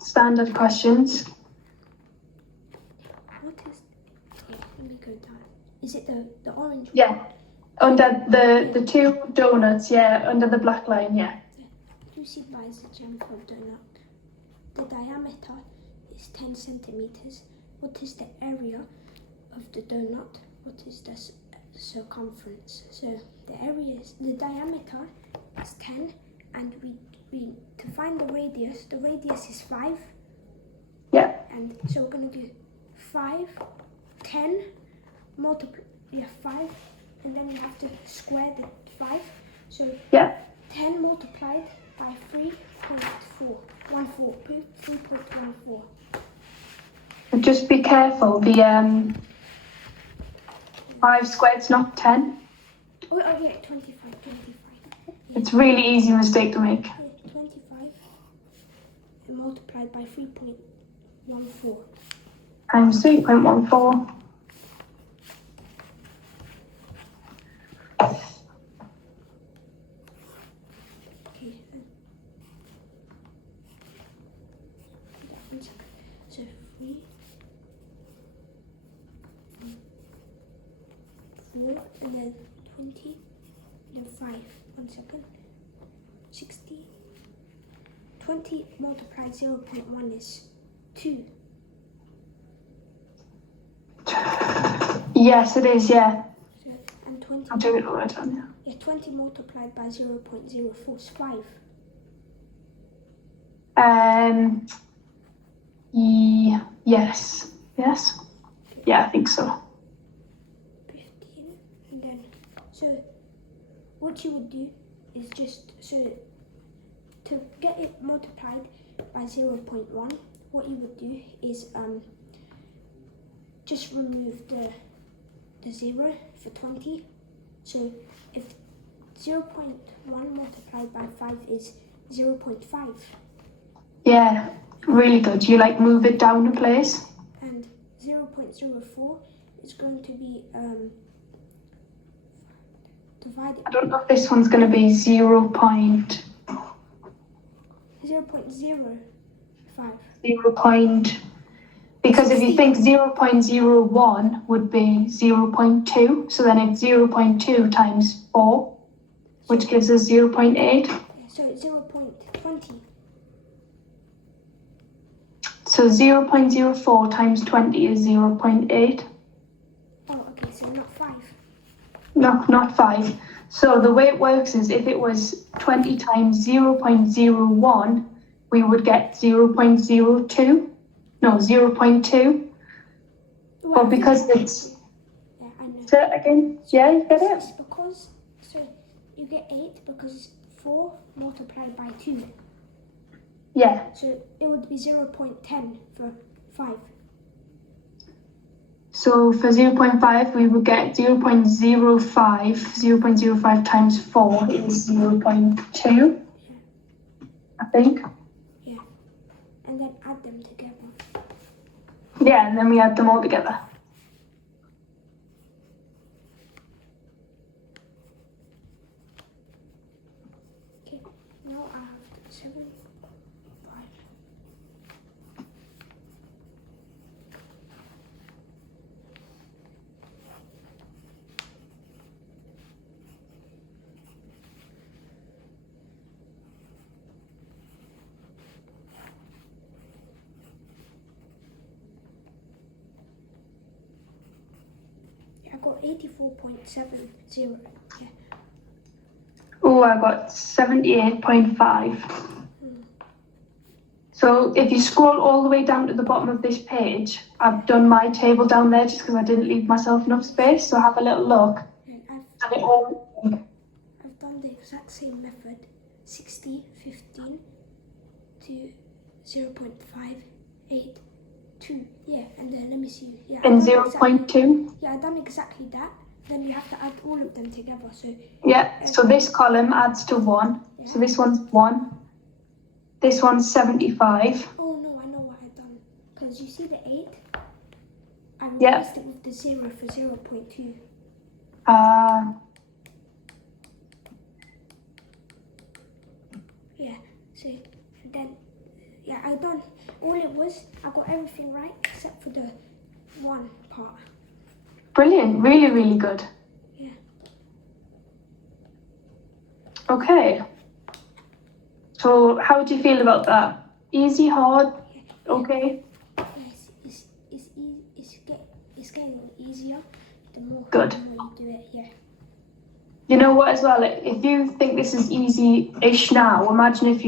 standard questions. What is... Okay, let me go down. Is it the orange one? Yeah. Under the two donuts, yeah, under the black line, yeah. Lucy buys a gem for a donut. The diameter is 10 centimeters. What is the area of the donut? What is the circumference? So the diameter is 10, and we to find the radius is 5. Yeah. And so we're gonna do 5, 10, multiply 5, and then we have to square the 5. So yeah. 10 multiplied by 3.14. Just be careful, the 5 squared's not 10. Oh yeah, 25. Yeah. It's a really easy mistake to make. Yeah, 25 multiplied by 3.14. Times 3.14. Okay. So 3, 4, and then 20, and then 5. 1 second. 60. 20 multiplied 0.1 is 2. Yes, it is, yeah. So, and 20. I'll do it all the time, yeah. Yeah, 20 multiplied by 0.04 is 5. Yes. Yeah, I think so. 15, and then, so what you would do is just, so to get it multiplied by 0.1, what you would do is just remove the 0 for 20. So if 0.1 multiplied by 5 is 0.5. Yeah, really good. You like move it down a place. And 0.04 is going to be divided. I don't know if this one's going to be 0.05. 0.05. Because if you think 0.01 would be 0.2, so then it's 0.2 times 4, which gives us 0.8. So it's 0.20. So 0.04 times 20 is 0.8. Oh, okay, so not 5. No, not 5. So the way it works is if it was 20 times 0.01, we would get 0.02. No, 0.2. Well, But because it's... Yeah, I know. Say it again. Yeah, you get it? It's because, so you get 8 because 4 multiplied by 2. Yeah. So it would be 0.10 for 5. So for 0.5, we would get 0.05. 0.05 times 4 is 0.2, I think. Yeah. And then add them together. Yeah, and then we add them all together. Okay, now I have 7, 5. I got 84.70. Yeah. Oh, I got 78.5. So if you scroll all the way down to the bottom of this page, I've done my table down there just because I didn't leave myself enough space. So have a little look. I've done the exact same method. 60, 15 to 0.58, 2. Yeah, and then let me see. Yeah, And 0.2. Yeah, I've done exactly that. Then you have to add all of them together. So yeah, so this column adds to 1. Yeah. So this one's 1. This one's 75. Oh no, I know what I've done. Because you see the 8? I replaced it with the 0 for 0.2. Yeah, so then yeah, I done. All it was, I got everything right except for the one part. Brilliant, really, really good. Yeah. Okay. So how do you feel about that? Easy, hard, okay? Yes, it's getting easier the more Good. you do it. Yeah. You know what as well, if you think this is easy-ish now, imagine if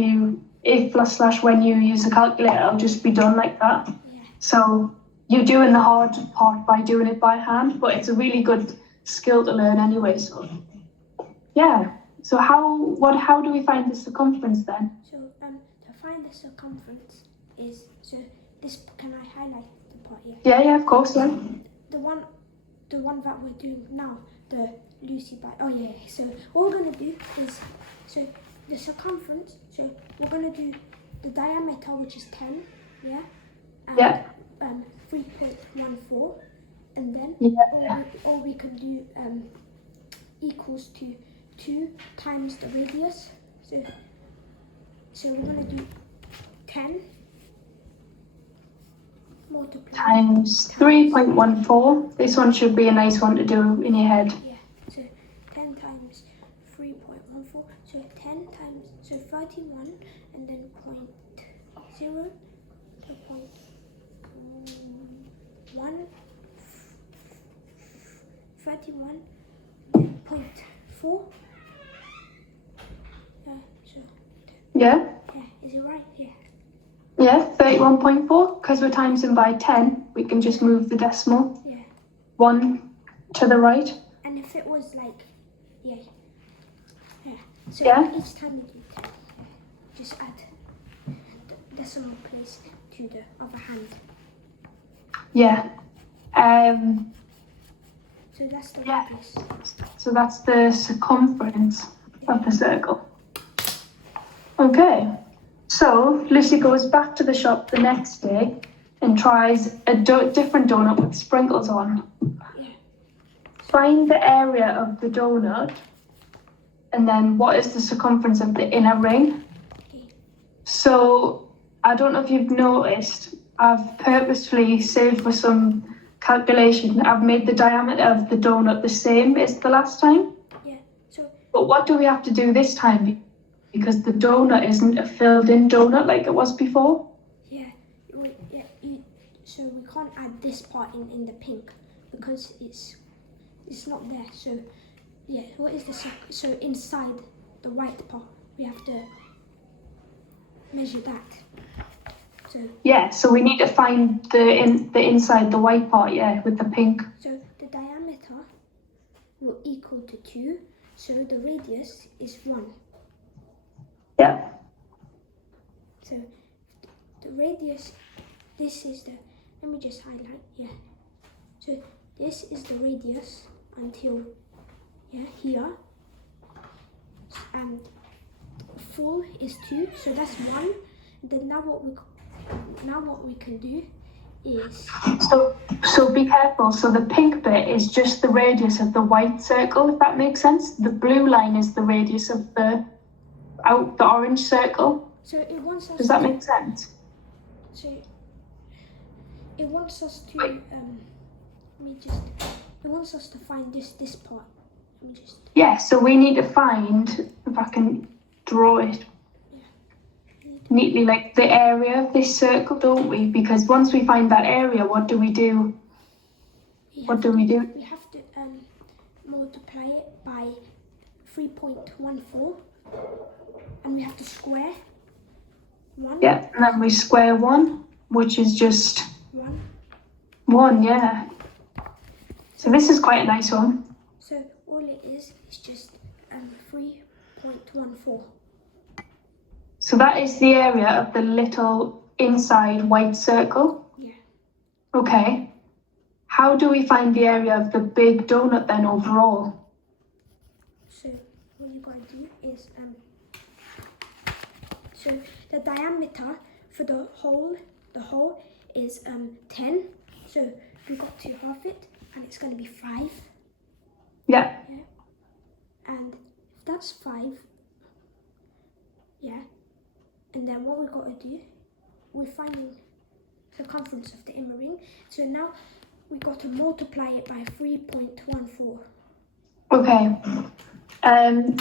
/ when you use a calculator, it'll just be done like that. Yeah. So you're doing the hard part by doing it by hand, but it's a really good skill to learn anyway, so yeah. So how do we find the circumference then? So to find the circumference is this. Can I highlight the part? Yeah. Yeah, of course, yeah. The one that we're doing now, the Lucy by. Oh yeah. So what we're gonna do is the circumference. So we're gonna do the diameter, which is 10. Yeah. And, Yeah. 3.14, and then or we can do equals to 2 times the radius. So we're gonna do 10 multiplied Times 3.14. This one should be a nice one to do in your head. Yeah. So 10 times 3.14. So 10 times 31, and then 0.0 to 0.1 31.4. Yeah. Yeah, is it right? Yeah. Yeah, 31.4, because we're timesing by 10, we can just move the decimal. Yeah. 1 to the right. And if it was like, yeah. So each time you do 10, just add the decimal place to the other hand. Yeah. So that's the radius. So that's the circumference of the circle. Okay. So Lucy goes back to the shop the next day and tries a different donut with sprinkles on. Yeah. Find the area of the donut, and then what is the circumference of the inner ring? Okay. So I don't know if you've noticed, I've purposefully saved for some calculation. I've made the diameter of the donut the same as the last time. Yeah. So. But what do we have to do this time? Because the donut isn't a filled-in donut like it was before. Yeah. So we can't add this part in the pink because it's not there. So yeah. What is the so inside the white part we have to measure that. So yeah. So we need to find the inside the white part. Yeah, with the pink. So the diameter will equal to 2. So the radius is 1. Yeah. So the radius, this is the, let me just highlight, yeah. So this is the radius until, here. And full is 2, so that's 1. Then now what we can do is... So be careful. So the pink bit is just the radius of the white circle, if that makes sense. The blue line is the radius of the orange circle. So it wants us. Does that make sense? So it wants us to it wants us to find this part. Let me just. Yeah. So we need to find, if I can draw it neatly, like the area of this circle, don't we? Because once we find that area, what do we do? We have to multiply it by 3.14, and we have to square 1. Yeah, and then we square 1, which is just 1, yeah. So this is quite a nice one. So all it is just 3.14. So that is the area of the little inside white circle? Yeah. Okay. How do we find the area of the big donut then overall? So what you gotta do is so the diameter for the whole is 10. So we got to half it, and it's gonna be 5. Yeah. And if that's 5, and then what we gotta do we're finding circumference of the inner ring. So now we got to multiply it by 3.14. Okay.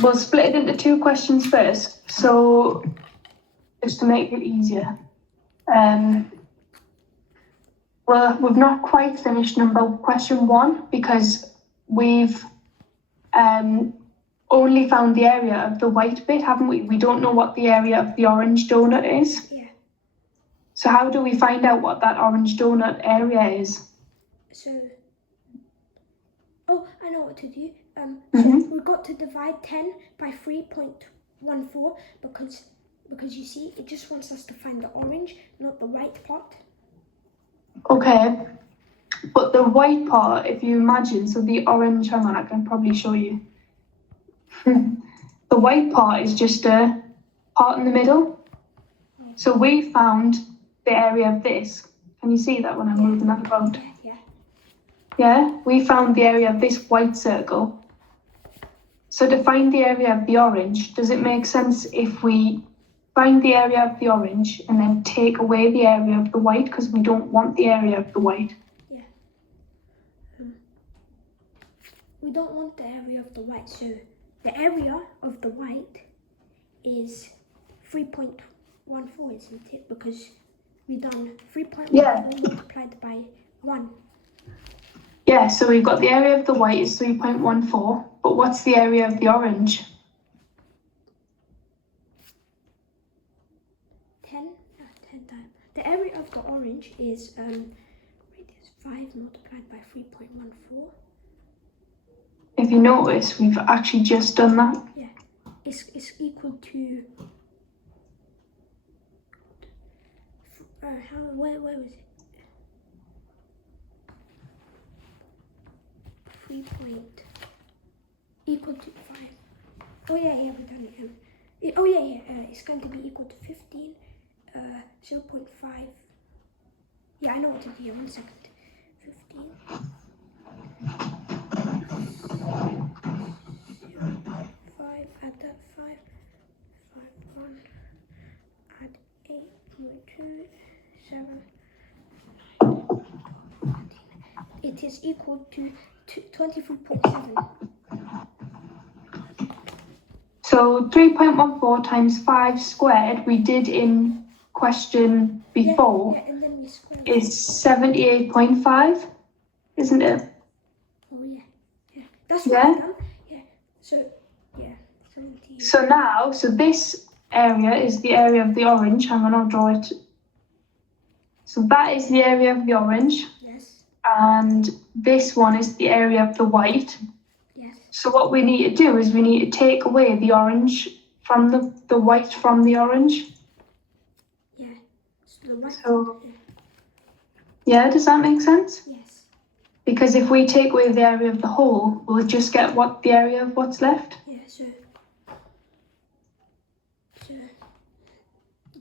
We'll split it into two questions first. So just to make it easier. Well, we've not quite finished question 1 because we've only found the area of the white bit, haven't we? We don't know what the area of the orange donut is. Yeah. So how do we find out what that orange donut area is? So, I know what to do. Mhm. So we've got to divide 10 by 3.14 because you see, it just wants us to find the orange, not the white part. Okay. But the white part, if you imagine, so the orange, hang on, I can probably show you. The white part is just a part in the middle. So we found the area of this. Can you see that when I'm moving that about? Yeah. Yeah, we found the area of this white circle. So to find the area of the orange, does it make sense if we find the area of the orange and then take away the area of the white because we don't want the area of the white? Yeah. We don't want the area of the white, so the area of the white is 3.14, isn't it? Because we've done 3.14 multiplied by 1. Yeah, so we've got the area of the white is 3.14, but what's the area of the orange? 10 times. The area of the orange is 5 multiplied by 3.14. If you notice, we've actually just done that. Yeah, it's equal to. Where was it? 3 point equal to 5. Oh yeah, we've done it. It's going to be equal to 15. 0.5. Yeah, I know what to do. 1 second. 15. 5. Add that 5. 1. Add 8.2. 7. It is equal to 23.7. So 3.14 times 5 squared, we did in question before, and then we squared is 78.5, isn't it? Oh yeah. That's what I've done. Yeah. So 70. So now, this area is the area of the orange. Hang on, I'll draw it. So that is the area of the orange. Yes. And this one is the area of the white. Yes. So what we need to do is we need to take away the orange from the white from the orange. Yeah. So the white. So, yeah, does that make sense? Yes. Because if we take away the area of the whole, we'll just get the area of what's left. Yeah, so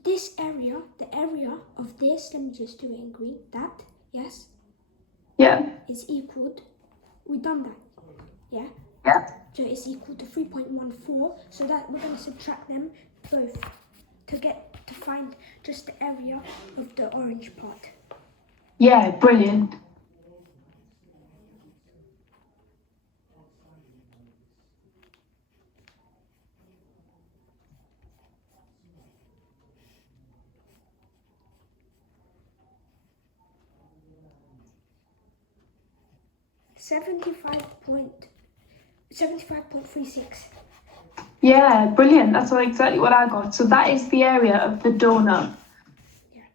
this area, the area of this, let me just do it in green, that, yes? Yeah. Is equal, we've done that, yeah? Yeah. So it's equal to 3.14, so that we're going to subtract them both to find just the area of the orange part. Yeah, brilliant. $75.36. Yeah, brilliant. That's exactly what I got. So that is the area of the donut.